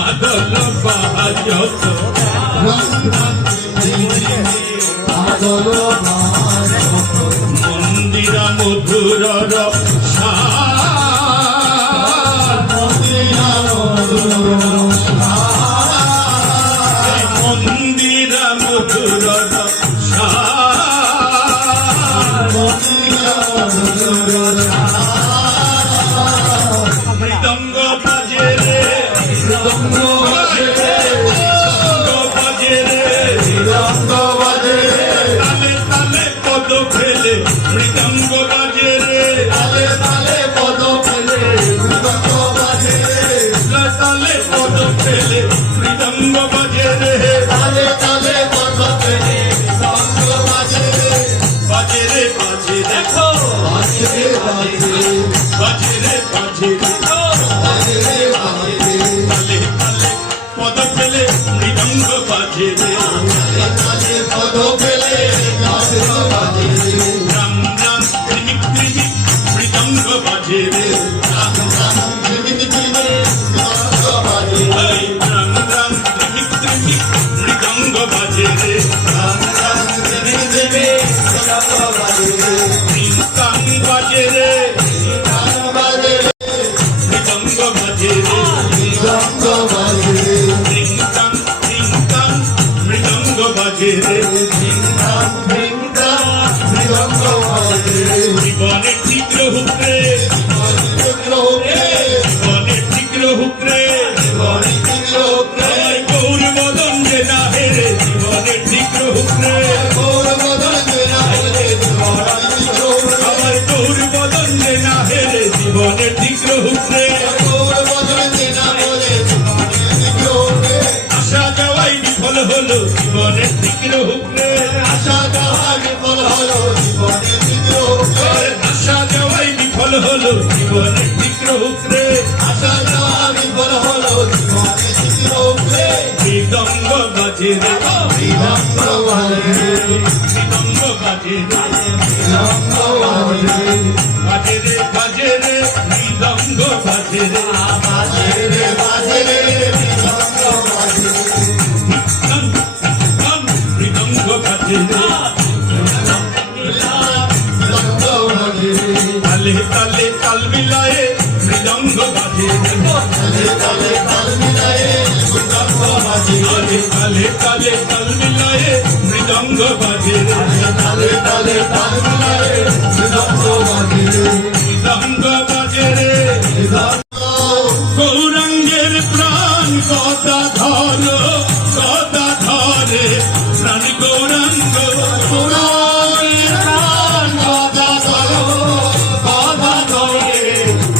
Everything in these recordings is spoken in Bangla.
আদল বাজত মন্দির মধুরর মন্দির মধুরর মৃদঙ্গ বাজে রে মৃদঙ্গ বাজে তালে তালে পদ ফেলে মৃদঙ্গ বাজে রে তালে তালে পদ ফেলে মৃদঙ্গ বাজে তালে পদ ফেলে মৃদঙ্গ বাজে রে তালে তালে পদ ফেলে মৃদঙ্গ বাজে বাজে রে বাজে দেখো বাজে রে বাজে বাজে রে বাজে দেখো বাজে রে বাজে তালে তালে পদ ফেলে মৃদঙ্গ বাজে রে তালে তালে পদ ফেলে মৃদঙ্গ বাজে রে রাম রাম ত্রিমিক ত্রিমিক মৃদঙ্গ বাজে রে রাম রাম ত্রিমিক ত্রিমিক মৃদঙ্গ বাজে রে রাম রাম ত্রিমিক ত্রিমিক মৃদঙ্গ বাজে রে রাম রাম ত্রিমিক ত্রিমিক মৃদঙ্গ বাজে রে রিংটাং বাজে রে রিংটাং বাজে রে মৃদঙ্গ বাজে রে মৃদঙ্গ বাজে রে রিংটাং রিংটাং মৃদঙ্গ বাজে রে রিংটাং রিংটাং মৃদঙ্গ বাজে রে জীবনে তীব্র হুকরে জীবনে তীব্র হুকরে জীবনে তীব্র হুকরে গৌর বদন যে না হেরে জীবনে তীব্র হুকরে গৌর বদন যে না হেরে আমার গৌর বদন যে না হেরে জীবনে তীব্র হুকরে গৌর বদন যে না হেরে জীবনে তীব্র হুকরে আশা যাওয়াই বিফল হলো জীবনে তীব্র হুকরে আশা যাওয়াই বিফল হলো জীবনে তীব্র হুকরে আশা যাওয়াই বিফল হলো জীবনে তীব্র হুকরে আশা যাওয়াই বিফল হলো জীবনে তীব্র হুকরে মৃদঙ্গ বাজে রে মৃদঙ্গ বাজে রে মৃদঙ্গ বাজে রে মৃদঙ্গ বাজে রে বাজে রে মৃদঙ্গ বাজে রে বাজে রে বাজে রে মৃদঙ্গ বাজে রে মৃদঙ্গ বাজে রে তালে তালে তাল মিলায়ে মৃদঙ্গ বাজে রে তালে তালে তাল মিলায়ে মৃদঙ্গ বাজে রে তালে তালে তাল মিলায়ে মৃদঙ্গ বাজে রে তালে তালে তাল মিলায়ে মৃদঙ্গ বাজে রে মৃদঙ্গ বাজে রে গৌরাঙ্গের প্রাণ কথা ধরো কথা ধরে প্রাণ গৌরাঙ্গ গৌরাঙ্গের প্রাণ কথা ধরো কথা ধরে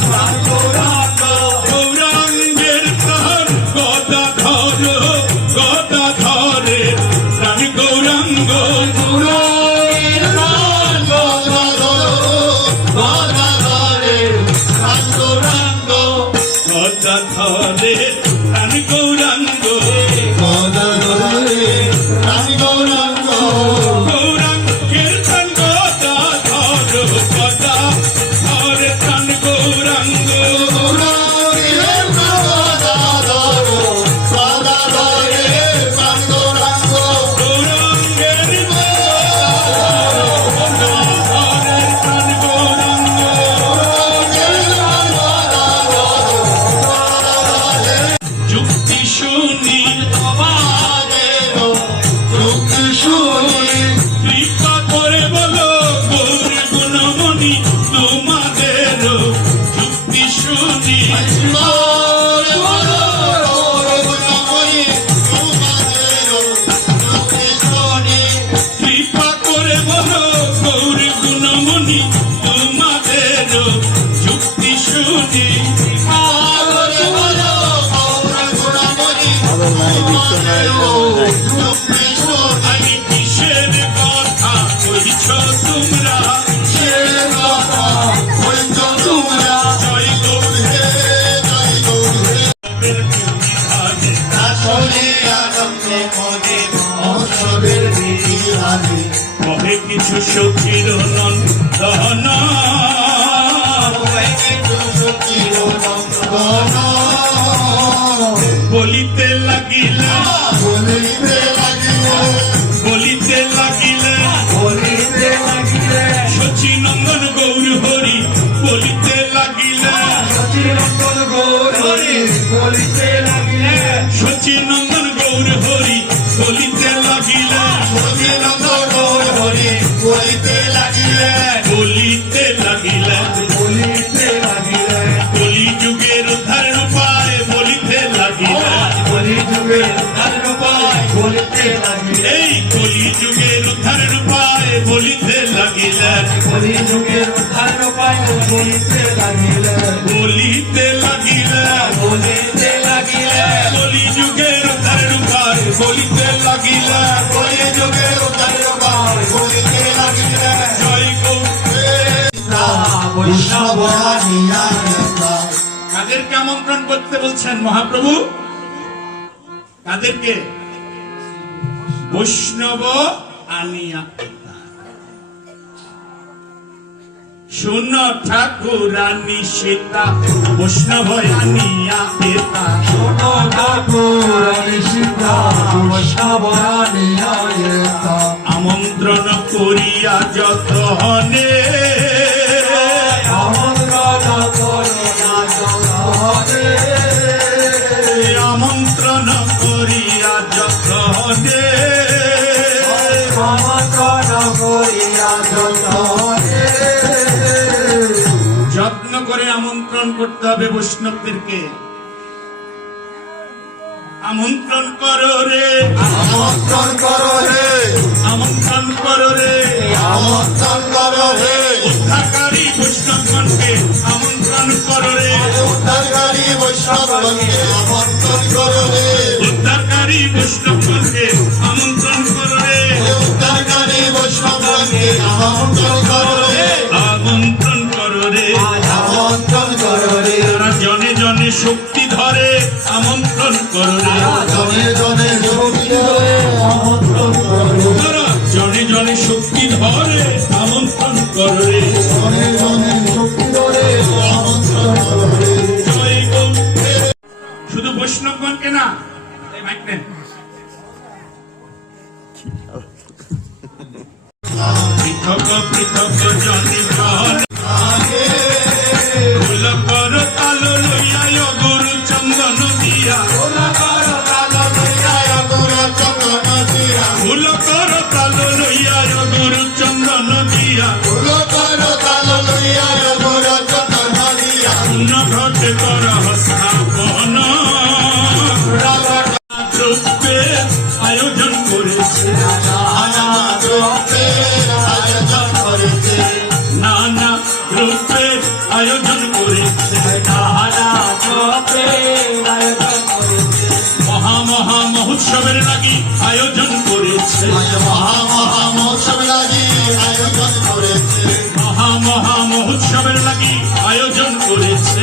প্রাণ গৌরাঙ্গ গৌরাঙ্গের প্রাণ কথা ধরো কথা ধরে প্রাণ গৌরাঙ্গ গৌরাঙ্গের প্রাণ কথা ধরো কথা ধরে প্রাণ গৌরাঙ্গ কথা ধরে প্রাণ গৌরাঙ্গ কথা ধরে প্রাণ গৌরাঙ্গ গৌরাঙ্গের প্রাণ কথা ধরো কথা ধরে প্রাণ গৌরাঙ্গ গৌরাঙ্গের কথা ধরো কথা ধরে প্রাণ গৌরাঙ্গ গৌরাঙ্গের প্রাণ গৌরাঙ্গ যুক্তি শুনি যুক্তি শুনি কৃপা করে বলো গৌর গুণমণি তোমাদের যুক্তি শুনি কৃপা করে বলো গৌর গুণমণি তোমাদের যুক্তি শুনি আমি কিসের কথা কইছ তোমরা জয় গৌরে জয় গৌরে আসলে আনন্দে মনে অসবের বিহারে কবে কিছু সখীর নন্দন বলিতে লাগিলে বলিতে লাগিলে বলিতে লাগিলে বলিতে লাগিলে শচীনন্দন গৌর হরি বলিতে লাগিলে সচিরঞ্জন গৌর হরি বলিতে লাগিলে শচীনন্দন গৌর হরি বলিতে লাগিলে সচিরঞ্জন গৌর হরি বলিতে লাগিলে বলিতে লাগিলে বলিতে লাগিলে কলি যুগের উদ্ধার উপায় বলিতে লাগিলে কলি যুগের উদ্ধার উপায় বলিতে লাগিলে এই কলি যুগের উদ্ধার উপায় বলিতে লাগিলে কলি যুগের উদ্ধার উপায় বলিতে লাগিলে বলিতে লাগিলে বলিতে লাগিলে কলি যুগের উদ্ধার উপায় বলিতে লাগিলে কলি যুগের উদ্ধার উপায় বলিতে লাগিলে জয় গৌ বৈষ্ণব আনিয়া কাদেরকে আমন্ত্রণ করতে বলছেন মহাপ্রভু? কাদেরকে? বৈষ্ণব আনিয়া। শুন ঠাকুরানী সীতা বৈষ্ণব আনিয়া পেতা শোনো ঠাকুর সীতা বৈষ্ণব আনিয়া আমন্ত্রণ করিয়া যতনে আমন্ত্রণ করুণা জগতে আমন্ত্রণ করিয়া যতনে আমন্ত্রণ করিয়া জগতে যত্ন করে আমন্ত্রণ করতে হবে বৈষ্ণবদেরকে। আমন্ত্রণ করো রে আমন্ত্রণ করো হে আমন্ত্রণ করো রে আমন্ত্রণ করো হে উদ্ধারকারী বৈষ্ণবগণকে আমন্ত্রণ করো রে উদ্ধারকারী বৈষ্ণবগণকে আমন্ত্রণ করো হে উদ্ধারকারী বৈষ্ণবগণকে আমন্ত্রণ করো রে উদ্ধারকারী বৈষ্ণবগণকে আমন্ত্রণ করো হে আমন্ত্রণ করো রে আমন্ত্রণ করো রে তারা জনে জনে শক্তি ধরে আমন্ত্রণ করো রে জনে জনে শক্তি ধরে আমন্ত্রণ করো তারা জনে জনে শক্তি ধরে আমন্ত্রণ করো রে জনে জনে শক্তি ধরে আমন্ত্রণ করো রে জয় গৌ। শুধু বৈষ্ণবগণকে না, এই মাইক নেন। পৃথক পৃথক জনে জন ফুল কর তাল লইয়া গুরু চন্দন দিয়া ফুল কর তাল লইয়া গুরু চন্দন দিয়া পুণ্য ঘটে কর স্থাপন দ্রব্যে আয়োজন করেছে নানা দ্রব্যে আয়োজন করেছে মহা মহা মহোৎসবের লাগি আয়োজন করেছে মহা মহা মহোৎসবের লাগি আয়োজন করেছে আয়োজন করেছে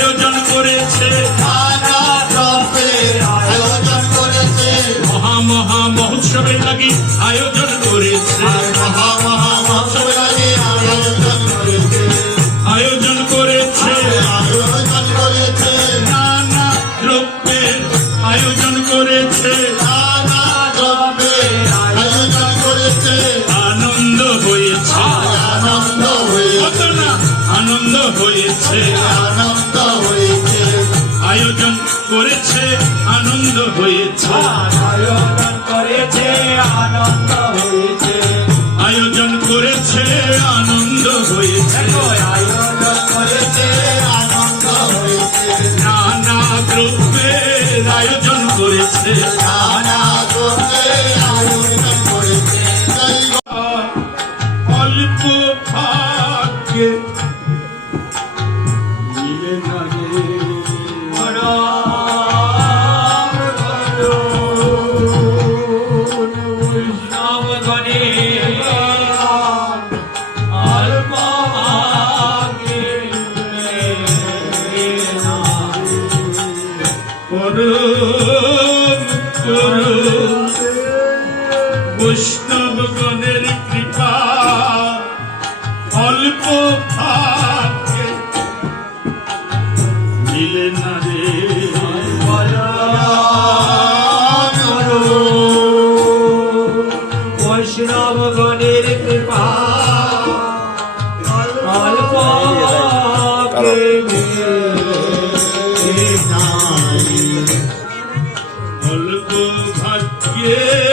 আয়োজন করেছে নানা দ্রব্যের আয়োজন করেছে মহা মহা মহোৎসবের লাগি আয়োজন করেছে আয়োজন করেছে নানা দ্রব্যের আয়োজন করেছে আনন্দ হয়েছে কত না আনন্দ হয়েছে আয়োজন করেছে আনন্দ হয়েছে আয়োজন করেছে আনন্দ হয়েছে নানা দ্রব্যের আয়োজন করেছে অল্প ভাগ্যে মিলে না রে পরম করো বৈষ্ণবগণের কৃপা অল্প ভাগ্যে মিলে না রে বৈষ্ণব গণের কৃপা অল্প অল্প ভাগ্যে